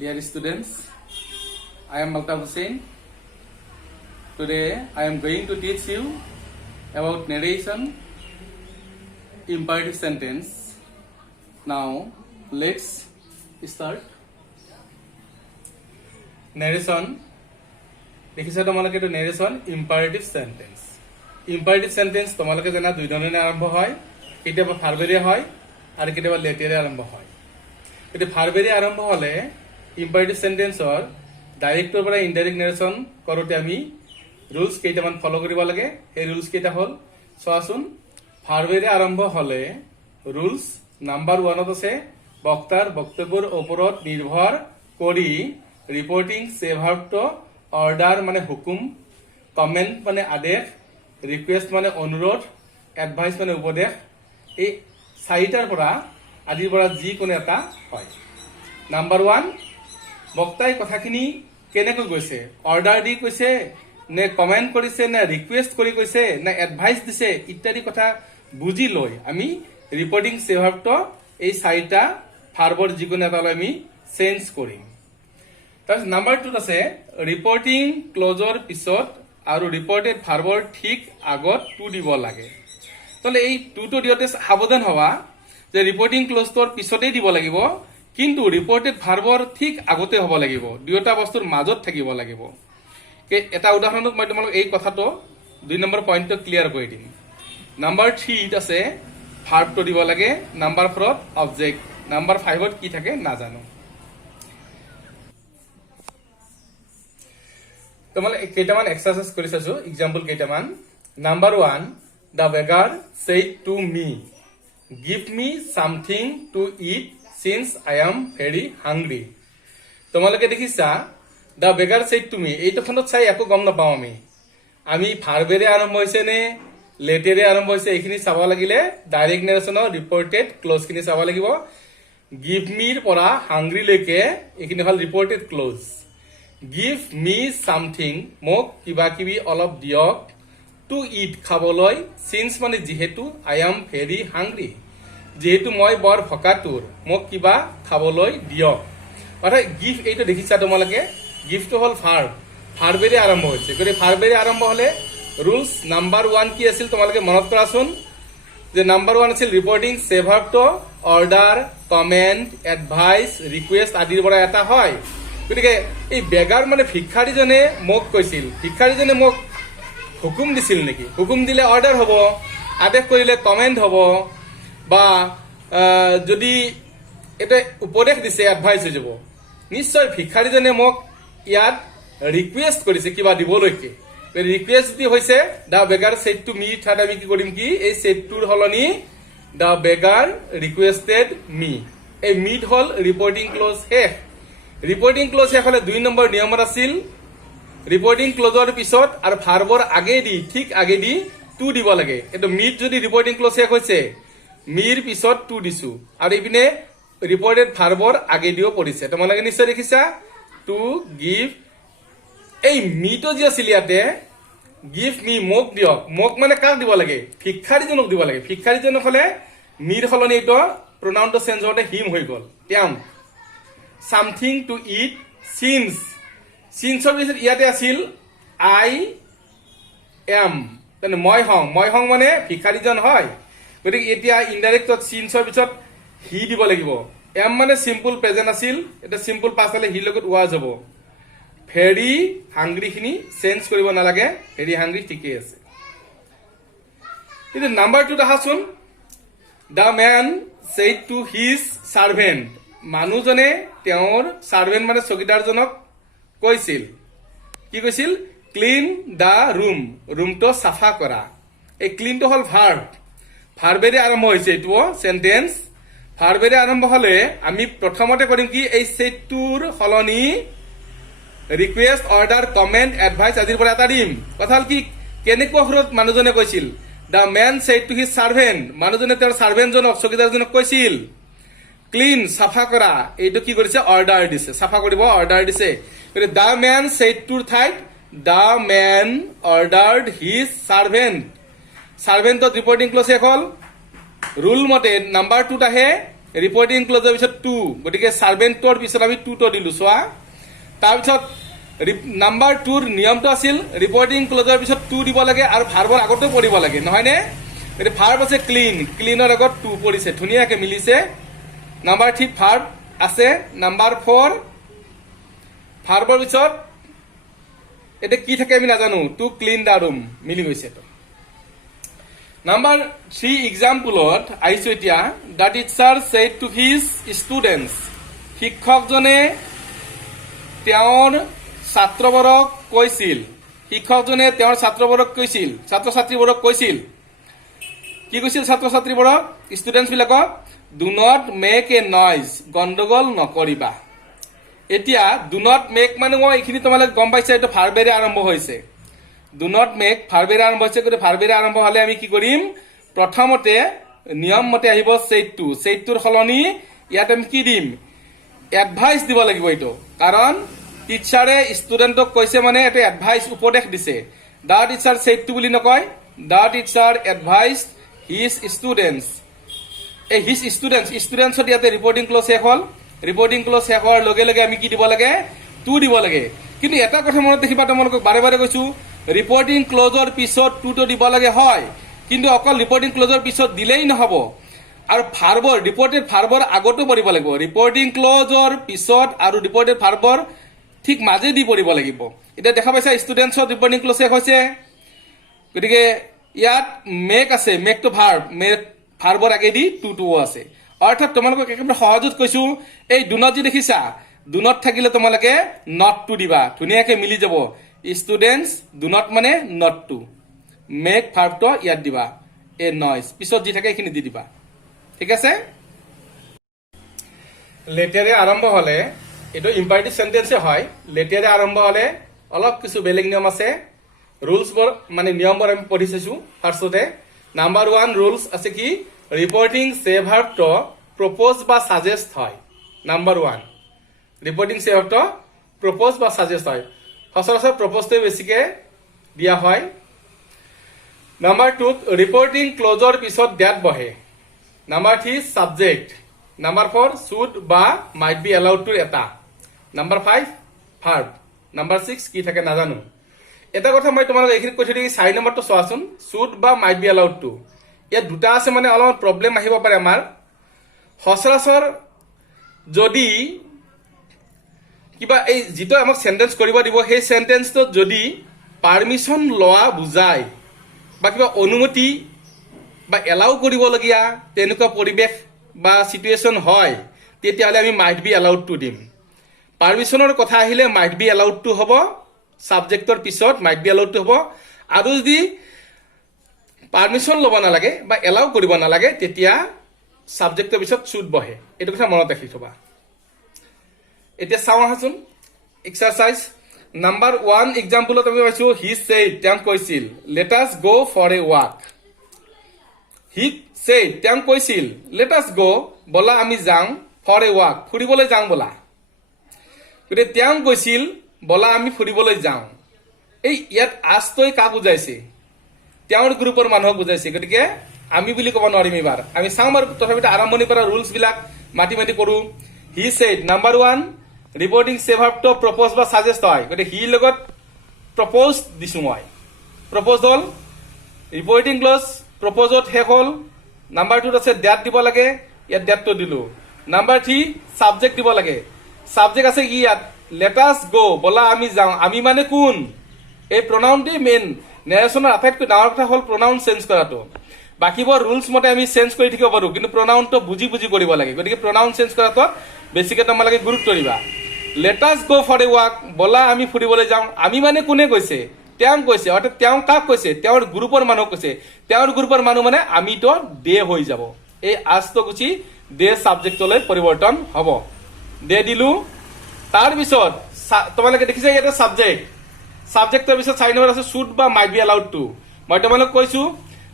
Dear students, I am Malta Hussain. Today I am going to teach you about narration, imperative sentence. Now let's start. Narration. দেখিছা তোমালোকে এইটো narration imperative sentence. Imperative sentence তোমালোকে জানা দুই ধৰণে আৰম্ভ হয়, কেতিয়াবা ভাৰ্বেৰে হয় আৰু কেতিয়াবা লেটেৰে আৰম্ভ হয়। এটো ভাৰ্বেৰে আৰম্ভ হলে imperative sentence-ৰ ডাইৰেক্টৰ পৰা ইনডাইৰেক্ট narration কৰোতে আমি rules কেইটামান ফলো কৰিব লাগে। এই rules কেইটা হল চোৱাচোন। ভাৰ্বেৰে আৰম্ভ হলে rules নাম্বাৰ 1ত আছে বক্তাৰ বক্তব্যৰ ওপৰত নিৰ্ভৰ কৰি ৰিপৰ্টিং সেভাৰ্বটো অৰ্ডাৰ মানে হুকুম, কমেন্ট মানে আদেশ, ৰিকুৱেষ্ট মানে অনুৰোধ, এডভাইস মানে উপদেশ, এই চাৰিটাৰ পৰা আদিৰ পৰা যিকোনো এটা হয়। নাম্বাৰ 1 বক্তাই কথাখিনি কেনেকৈ কৈছে, অৰ্ডাৰ দি কৈছে নে কমেন্ট কৰিছে নে ৰিকুৱেষ্ট কৰি কৈছে নে এডভাইস দিছে ইত্যাদি কথা বুজি লৈ আমি ৰিপৰ্টিং সেভাৰ্বটো এই চাৰিটা ভাৰ্বৰ যিকোনো এটালৈ আমি চেঞ্জ কৰিম। তাৰপিছত নাম্বাৰ 2ত আছে ৰিপৰ্টিং ক্লজৰ পিছত আৰু ৰিপৰ্টেড ভাৰ্বৰ ঠিক আগত টু দিব লাগে। তাহলে এই টুটো দিওঁতে সাৱধান হবা যে ৰিপৰ্টিং ক্লজটোৰ পিছতেই দিব লাগিব, কিন্তু ৰিপৰ্টেড ভাৰ্বৰ ঠিক আগতে হ'ব লাগিব, দুয়োটা বস্তুৰ মাজত থাকিব লাগিব। এটা উদাহৰণত মই তোমালোক এই কথাটো 2 নম্বৰ পইণ্টটো ক্লিয়াৰ কৰি দিম। নাম্বাৰ 3ত আছে ভাৰ্বটো দিব লাগে, নাম্বাৰ 4ত অবজেক্ট, নাম্বাৰ 5ত কি থাকে নাজানো। তোমালোকে কেইটামান এক্সাৰসাইজ কৰি চাইছো, এক্সাম্পল কেইটামান। Number 1 the beggar said to me, give me something to eat since I am very hungry. তোমালোকে দেখিছা the beggar said to me, এইটো খনত চাই একো গম নাপাওঁ আমি ভাৰ্বেৰে আৰম্ভ হৈছে নে লেটেৰে আৰম্ভ হৈছে এইখিনি চাব লাগিলে ডাইৰেক্ট নেৰেশ্যনৰ ৰিপৰ্টেড ক্লজ খিনি চাব লাগিব। গিভ মিৰ পৰা হাংগ্ৰি লৈকে এইখিনি হল ৰিপৰ্টেড ক্লজ। গিভ মি সামথিং, মোক কিবা কিবি অলপ দিয়ক, টু ইট খাবলৈ, সিন্স মানে যিহেতু, আই এম ভেৰি হাংগ্ৰি যেহেতু মই বৰ ভকাতুৰ, মোক কিবা খাবলৈ দিয়ক। অৰ্থাৎ গিভ এইটো দেখিছা তোমালোকে, গিভটো হল ভাৰ্ব, ভাৰ্বেৰে আৰম্ভ হৈছে। গতিকে ভাৰ্বেৰে আৰম্ভ হলে ৰুলছ নাম্বাৰ 1 কি আছিল তোমালোকে মনত কৰাচোন, যে নাম্বাৰ 1 আছিল ৰিপৰ্টিং সেভাৰ্বটো অৰ্ডাৰ, কমেন্ট, এডভাইস, ৰিকুৱেষ্ট আদিৰ পৰা এটা হয়। গতিকে এই বেগাৰ মানে ভিক্ষাৰীজনে মোক কৈছিল, ভিক্ষাৰীজনে মোক হুকুম দিছিল নেকি, হুকুম দিলে অৰ্ডাৰ হ'ব, আদেশ কৰিলে কমেন্ট হ'ব, বা যদি এটা উপদেশ দিছে এডভাইস হৈ যাব। নিশ্চয় ভিক্ষাৰীজনে মোক ইয়াত ৰিকুৱেষ্ট কৰিছে কিবা দিবলৈকে। ৰিকুৱেষ্ট যদি হৈছে the beggar said to me, ঠাইত আমি কি কৰিম কি এই said toৰ সলনি দ্য বেগাৰ ৰিকুৱেষ্টেড মি, এই মিট হল ৰিপৰ্টিং ক্লজ শেষ। ৰিপৰ্টিং ক্লজ শেষ হলে 2 নম্বৰ নিয়মত আছিল ৰিপৰ্টিং ক্লজৰ পিছত আৰু ভাৰ্বৰ আগেদি ঠিক আগেদি টু দিব লাগে। এইটো মিট যদি ৰিপৰ্টিং ক্লজ শেষ হৈছে মিৰ পিছত টু দিছো, আৰু ইপিনে ৰিপৰ্টেড ভাৰ্বৰ আগেদিও পৰিছে। তোমালোকে নিশ্চয় দেখিছা টু গিভ, এই মিটো যি আছিল ইয়াতে গিভ মি মোক দিয়ক, মোক মানে কাক দিব লাগে, ভিক্ষাৰীজনক দিব লাগে। ভিক্ষাৰীজনক হলে মিৰ সলনি এইটো প্ৰনাউনটো চেঞ্জ হওঁতে হিম হৈ গল, তেওঁ। সামথিং টু ইট সিন্স, সিন্সৰ পিছত ইয়াতে আছিল আই এম, মই হং, মই হং মানে ভিক্ষাৰীজন হয়। গতিকে এতিয়া ইনডাইৰেক্টত সিন্সৰ পিছত হি দিব লাগিব। এম মানে চিম্পল প্ৰেজেন্ট আছিল, এটা চিম্পল পাষ্ট হলে হি লগত ৱাজ হ'ব। ভেৰি হাংগ্ৰি খিনি চেঞ্জ কৰিব নালাগে, ভেৰি হাংগ্ৰি ঠিকেই আছে। কিন্তু নাম্বাৰ 2ত আহাচোন, the man said to his servant, মানুহজনে তেওঁৰ চাৰ্ভেণ্ট মানে চকীদাৰজনক কৈছিল, কি কৈছিল, ক্লিন দা ৰুম, ৰুমটো চাফা কৰা। এই ক্লিনটো হল ভাৰ্ব, ভাৰ্বেৰে আৰম্ভ হৈছে এইটো সেন্টেন্স। ভাৰ্বেৰে আৰম্ভ হলে আমি প্ৰথমতে কৰিম কি এই said toৰ সলনি ৰিকুৱেষ্ট, অৰ্ডাৰ, কমেন্ট, এডভাইস আদিৰ পৰা এটা দিম। কথা হল কি কেনেকুৱা সুৰত মানুহজনে কৈছিল, the man said to his servant, মানুহজনে তেওঁৰ চাৰ্ভেণ্টজনক চকীদাৰজনক কৈছিল ক্লিন চাফা কৰা, এইটো কি কৰিছে অৰ্ডাৰ দিছে, চাফা কৰিব অৰ্ডাৰ দিছে। দ্য মেন said toৰ ঠাইত the men ordered his servant, চাৰ্ভেণ্টত ৰিপৰ্টিং ক্লজ শেষ হল। ৰুল মতে নাম্বাৰ 2ত আহে ৰিপৰ্টিং ক্লজৰ পিছত টু, গতিকে চাৰ্ভেণ্টৰ পিছত আমি টুটো দিলো। চোৱা, তাৰপিছত নাম্বাৰ টুৰ নিয়মটো আছিল ৰিপৰ্টিং ক্লজৰ পিছত টু দিব লাগে আৰু ভাৰ্বৰ আগতো পৰিব লাগে, নহয়নে? গতিকে ভাৰ্ব আছে ক্লিন, ক্লিনৰ আগত টু পৰিছে, ধুনীয়াকে মিলিছে। নাম্বাৰ থ্ৰী ভাৰ্ব আছে। নাম্বাৰ ফ'ৰ ভাৰ্বৰ পিছত এতিয়া কি থাকে আমি নাজানো, টু ক্লিন দা ৰুম, মিলি গৈছে। নাম্বাৰ থ্ৰী এক্সাম্পলত আহিছো এতিয়া। The teacher said to his students, শিক্ষকজনে তেওঁৰ ছাত্ৰবোৰক কৈছিল, শিক্ষকজনে তেওঁৰ ছাত্ৰবোৰক কৈছিল, ছাত্ৰ ছাত্ৰীবোৰক কৈছিল, কি কৈছিল ছাত্ৰ ছাত্ৰীবোৰক, ষ্টুডেণ্টছ বিলাকক, do not make a noise, গণ্ডগোল নকৰিবা। এতিয়া ডু নট মেক মানে মই এইখিনি তোমালোকে গম পাইছা, এইটো ভাৰ্বেৰে আৰম্ভ হৈছে। ডু নট মেক ভাৰ্বেৰে আৰম্ভ হৈছে, গতিকে ভাৰ্বেৰে আৰম্ভ হলে আমি কি কৰিম, প্ৰথমতে নিয়ম মতে আহিব ছেড টু, ছেড টুৰ সলনি ইয়াত আমি কি দিম, এডভাইচ দিব লাগিব এইটো, কাৰণ টিচাৰে ষ্টুডেণ্টক কৈছে মানে এটা এডভাইচ, উপদেশ দিছে। দ্য টিচাৰ ছেড টু বুলি নকয়, the teacher advice his students. এই হিজ ষ্টুডেণ্টছ, ষ্টুডেণ্টছত ইয়াতে ৰিপৰ্টিং ক্লজ শেষ হ'ল, ৰিপৰ্টিং ক্লজ শেষ হোৱাৰ লগে লগে আমি কি দিব লাগে, টু দিব লাগে। কিন্তু এটা কথা মনত দেখিবা, তোমালোকক বাৰে বাৰে কৈছো, ৰিপৰ্টিং ক্লজৰ পিছত টুটো দিব লাগে হয়, কিন্তু অকল ৰিপৰ্টিং ক্লজৰ পিছত দিলেই নহব, আৰু ভাৰ্বৰ, ৰিপৰ্টেড ভাৰ্বৰ আগতো পৰিব লাগিব। ৰিপৰ্টিং ক্লজৰ পিছত আৰু ৰিপৰ্টেড ভাৰ্বৰ ঠিক মাজেদি পৰিব লাগিব। এতিয়া দেখা পাইছা ষ্টুডেণ্টছত ৰিপৰ্টিং ক্লজ শেষ হৈছে, গতিকে ইয়াত মেক আছে, মেকটো ভাৰ্ব, মেক ভাৰ্বৰ আগেদি টুও আছে। অৰ্থাৎ তোমালোকক একেবাৰে সহজত কৈছো, এই ডু নট যি দেখিছা, ডু নট থাকিলে তোমালোকে নট টু দিবা, ধুনীয়াকে মিলি যাব। ষ্টুডেণ্টছ ডু নট মানে নট টু, মেক ভাৰ্বটো ইয়াত দিবা, এ নইজ, পিছত যি থাকে এইখিনি দি দিবা, ঠিক আছে। লেটেৰে আৰম্ভ হলে, এইটো ইম্পাৰেটিভ চেন্টেন্সে হয়, লেটেৰে আৰম্ভ হলে অলপ কিছু বেলেগ নিয়ম আছে। ৰুলছবোৰ মানে নিয়মবোৰ আমি পঢ়ি চাইছো। ফাৰ্ষ্টতে নাম্বাৰ ওৱান ৰুলছ আছে কি, ৰিপৰ্টিং সে ভাৰ্বটো প্ৰপ'জ বা সাজেষ্ট হয়। নাম্বাৰ ওৱান, ৰিপৰ্টিং সে ভাৰ্বটো প্ৰপ'জ বা সাজেষ্ট হয়, সচৰাচৰ প্ৰপ'জটোৱে বেছিকে দিয়া হয়। নাম্বাৰ টুত ৰিপৰ্টিং ক্লজৰ পিছত ডেট বহে। Number three subject. Number four should বা মাইট বি এলাউড টুৰ এটা। Number five verb. Number six কি থাকে নাজানো। এটা কথা মই তোমালোকক এইখিনি কৈ থৈ দিম, 4 নম্বৰটো চোৱাচোন, শুড বা মাইট বি এলাউড টু, ইয়াত দুটা আছে, মানে অলপমান প্ৰব্লেম আহিব পাৰে আমাৰ। সচৰাচৰ যদি কিবা এই যিটো আমাক চেন্টেন্স কৰিব দিব, সেই চেন্টেন্সটোত যদি পাৰ্মিশ্যন লোৱা বুজায় বা কিবা অনুমতি বা এলাউ কৰিবলগীয়া তেনেকুৱা পৰিৱেশ বা চিটুৱেশ্যন হয়, তেতিয়াহ'লে আমি মাইট বি এলাউড টু দিম। পাৰ্মিশ্যনৰ কথা আহিলে মাইট বি এলাউড টু হ'ব, ছাবজেক্টৰ পিছত মাইট বি এলাউড টু হ'ব। আৰু যদি পাৰ্মিশ্যন ল'ব নালাগে বা এলাউ কৰিব নালাগে, তেতিয়া ছাবজেক্টৰ পিছত শুড বহে। এইটো কথা মনত ৰাখি থবা। এতিয়া চাওঁ আহাচোন এক্সাৰচাইজ নাম্বাৰ ওৱান এক্সাম্পলত আমি পাইছো, হি ছেইড, তেওঁ কৈছিল, let us go for a walk. He said, তেওঁ কৈছিল, লেট আছ গ, বলা আমি যাওঁ, ফৰ এ ৱাক, ফুৰিবলৈ যাওঁ বলা। গতিকে তেওঁ কৈছিল, বলা আমি ফুৰিবলৈ যাওঁ। এই ইয়াত আজটোই কাক বুজাইছে, তেওঁৰ গ্ৰুপৰ মানুহক বুজাইছে, গতিকে আমি বুলি ক'ব নোৱাৰিম এইবাৰ। আমি চাওঁ বাৰু তথাপিতো আৰম্ভণি কৰা ৰুলছ বিলাক মাতি মাতি কৰো। হি ছেইড, নাম্বাৰ ওৱান ৰিপৰ্টিং সে ভাৰ্বটো প্ৰপ'জ বা সাজেষ্ট হয়, গতিকে হি লগত প্ৰপ'জ দিছো মই, প্ৰপ'জ হ'ল, ৰিপৰ্টিং ক্লজ প্ৰপ'জত শেষ হ'ল। নাম্বাৰ টুত আছে ডেট দিব লাগে, ইয়াত ডেটটো দিলো। নাম্বাৰ থ্ৰী ছাবজেক্ট দিব লাগে, ছাবজেক্ট আছে কি ইয়াত, লেট আছ গ, বলা আমি যাওঁ। আমি মানে কোন, এই প্ৰনাউনটোৱে মেইন। নেৰেশ্যনৰ আটাইতকৈ ডাঙৰ কথা হ'ল প্ৰনাউন চেঞ্জ কৰাটো। বাকীবোৰ ৰুলছ মতে আমি চেঞ্জ কৰি থাকিব পাৰো, কিন্তু প্ৰনাউনটো বুজি বুজি কৰিব লাগে, গতিকে প্ৰনাউন চেঞ্জ কৰাটো বেছিকে তোমালোকে গুৰুত্ব দিবা। Late us go for a walk, বলা আমি ফুৰিবলৈ যাওঁ। আমি মানে কোনে কৈছে, তেওঁ কৈছে, অৰ্থাৎ তেওঁ কাক কৈছে, তেওঁৰ গ্ৰুপৰ মানুহক কৈছে। তেওঁৰ গ্ৰুপৰ মানুহ মানে আমিতো দে হৈ যাব, এই আজটো গুচি দে ছাবজেক্টলৈ পৰিৱৰ্তন হ'ব। দে দিলো। তাৰপিছত তোমালোকে দেখিছা ইয়াতে ছাবজেক্ট, ছাবজেক্টৰ পিছত 4 নম্বৰ আছে শুড বা মাইট বি এলাউড টু। মই তোমালোক কৈছো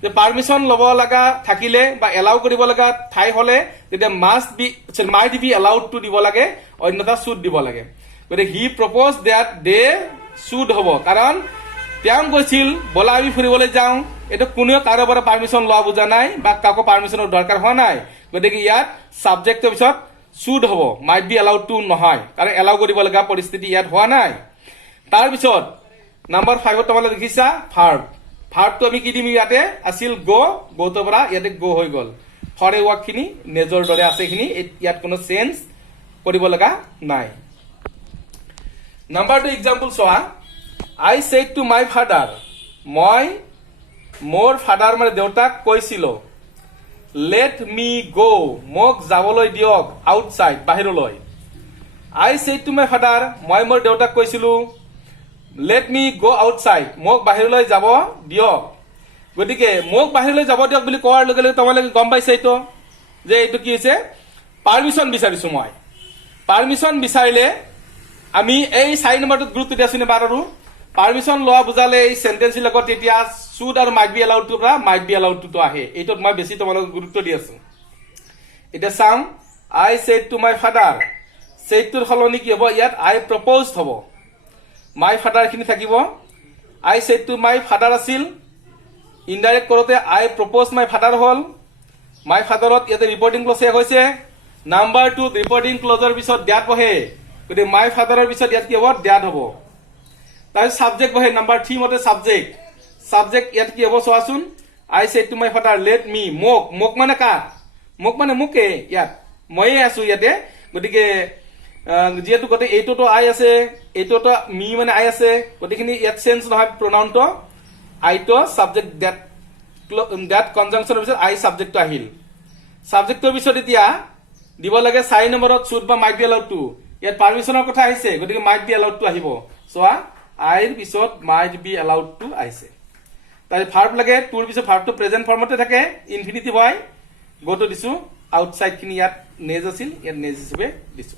যে পাৰ্মিশ্যন ল'ব লগা থাকিলে বা এলাউ কৰিব লগা ঠাই হলে তেতিয়া মাইট বি এলাউড টু দিব লাগে, অন্যথা শুড দিব লাগে। গতিকে হি প্ৰপ'জ ডেট দে শুড হ'ব, কাৰণ তেওঁ কৈছিল বলা আমি ফুৰিবলৈ যাওঁ, এটা কোনেও কাৰো পৰা পাৰমিশন লোৱা বুজা নাই বা কাকো পাৰমিশনৰ দৰকাৰ হোৱা নাই গতিকে ইয়াত সাবজেক্টৰ পিছত শুড হ'ব মাইট বি এলাউড টু নহয় কাৰণ এলাউ কৰিব লগা পৰিস্থিতি ইয়াত হোৱা নাই তাৰ পিছত নাম্বাৰ 5 ত তোমালোকে লিখিছা ভাৰ্ব ভাৰ্বটো আমি কি দিম ইয়াতে আছিল গো গোটো পৰা ইয়াতে গো হৈ গল ফৰ এ ৱাক খিনি নেজৰ দৰে আছে খিনি ইয়াত কোনো চেঞ্জ কৰিব লগা নাই নাম্বাৰ 2 एग्जांपल চোৱা I said to my father মই মোৰ ফাদাৰ মানে দেউতাক কৈছিল let me go মোক যাবলৈ দিয়ক আউটসাইড বাহিৰলৈ I said to my father মই মোৰ দেউতাক কৈছিল let me go outside মোক বাহিৰলৈ যাব দিয়ক গতিকে মোক বাহিৰলৈ যাব দিয়ক বুলি কোৱাৰ লগে লগে তোমালোকে গম পাইছে এইটো যে এইটো কি হৈছে পাৰমিশন বিচাৰিছো মই পাৰমিশন বিচাৰিলে আমি এই 4 নম্বৰটোত গুৰুত্ব দিয়াছনে বাৰৰো পাৰমিশন লোৱা বুজালে এই সেন্টেন্স লগত এতিয়া শুড আৰু might be allowed two might be allowed two আহে এইটোত মই বেছি তোমালোকক গুৰুত্ব দি আছো এটা চাম I said to my father said টোৰ সলনি কি হ'ব ইয়াত I proposed হ'ব my father খিনি থাকিব I said to my father আছিল ইনডাইৰেক্ট কৰোতে I proposed my father hall my fatherত ইয়াতে ৰিপৰ্টিং ক্লজ শেষ হৈছে নাম্বাৰ 2 ৰিপৰ্টিং ক্লজৰ পিছত দ্যাট বহে গতিকে my fatherৰ পিছত ইয়াত কি হ'ব দ্যাট হ'ব তাৰ সাবজেক্ট বহে নাম্বাৰ 3 মতে সাবজেক্ট ইয়াত কি হ'ব চোৱাচোন I said to my father let me মোক মানে কা মোক মানে মুকে ইয়াত ময়ে আছো ইয়াতে গতিকে যেহেতু গতে এইটোতো I আছে এইটোতো মি মানে I আছে গতিখিনি ইয়াত চেঞ্জ নহয় প্ৰনাউনটো I to subject that conjunction পিছত I subject to আহিল সাবজেক্টৰ পিছত এতিয়া দিব লাগে 4 নম্বৰত should বা might be allowed to ইয়াত পাৰমিশনৰ কথা আহিছে গতিকে might be allowed to আহিব সোৱা I ৰ পিছত might be allowed to আহিছে তাই ভাৰ্ব লাগে টুৰ পিছত ভাৰ্বটো প্ৰেজেন্ট ফৰ্মতে থাকে ইনফিনিটিভ হয় গটো দিছো আউটসাইড খিনি ইয়াত নেজ আছিল ইয়াত নেজ হিচাপে দিছো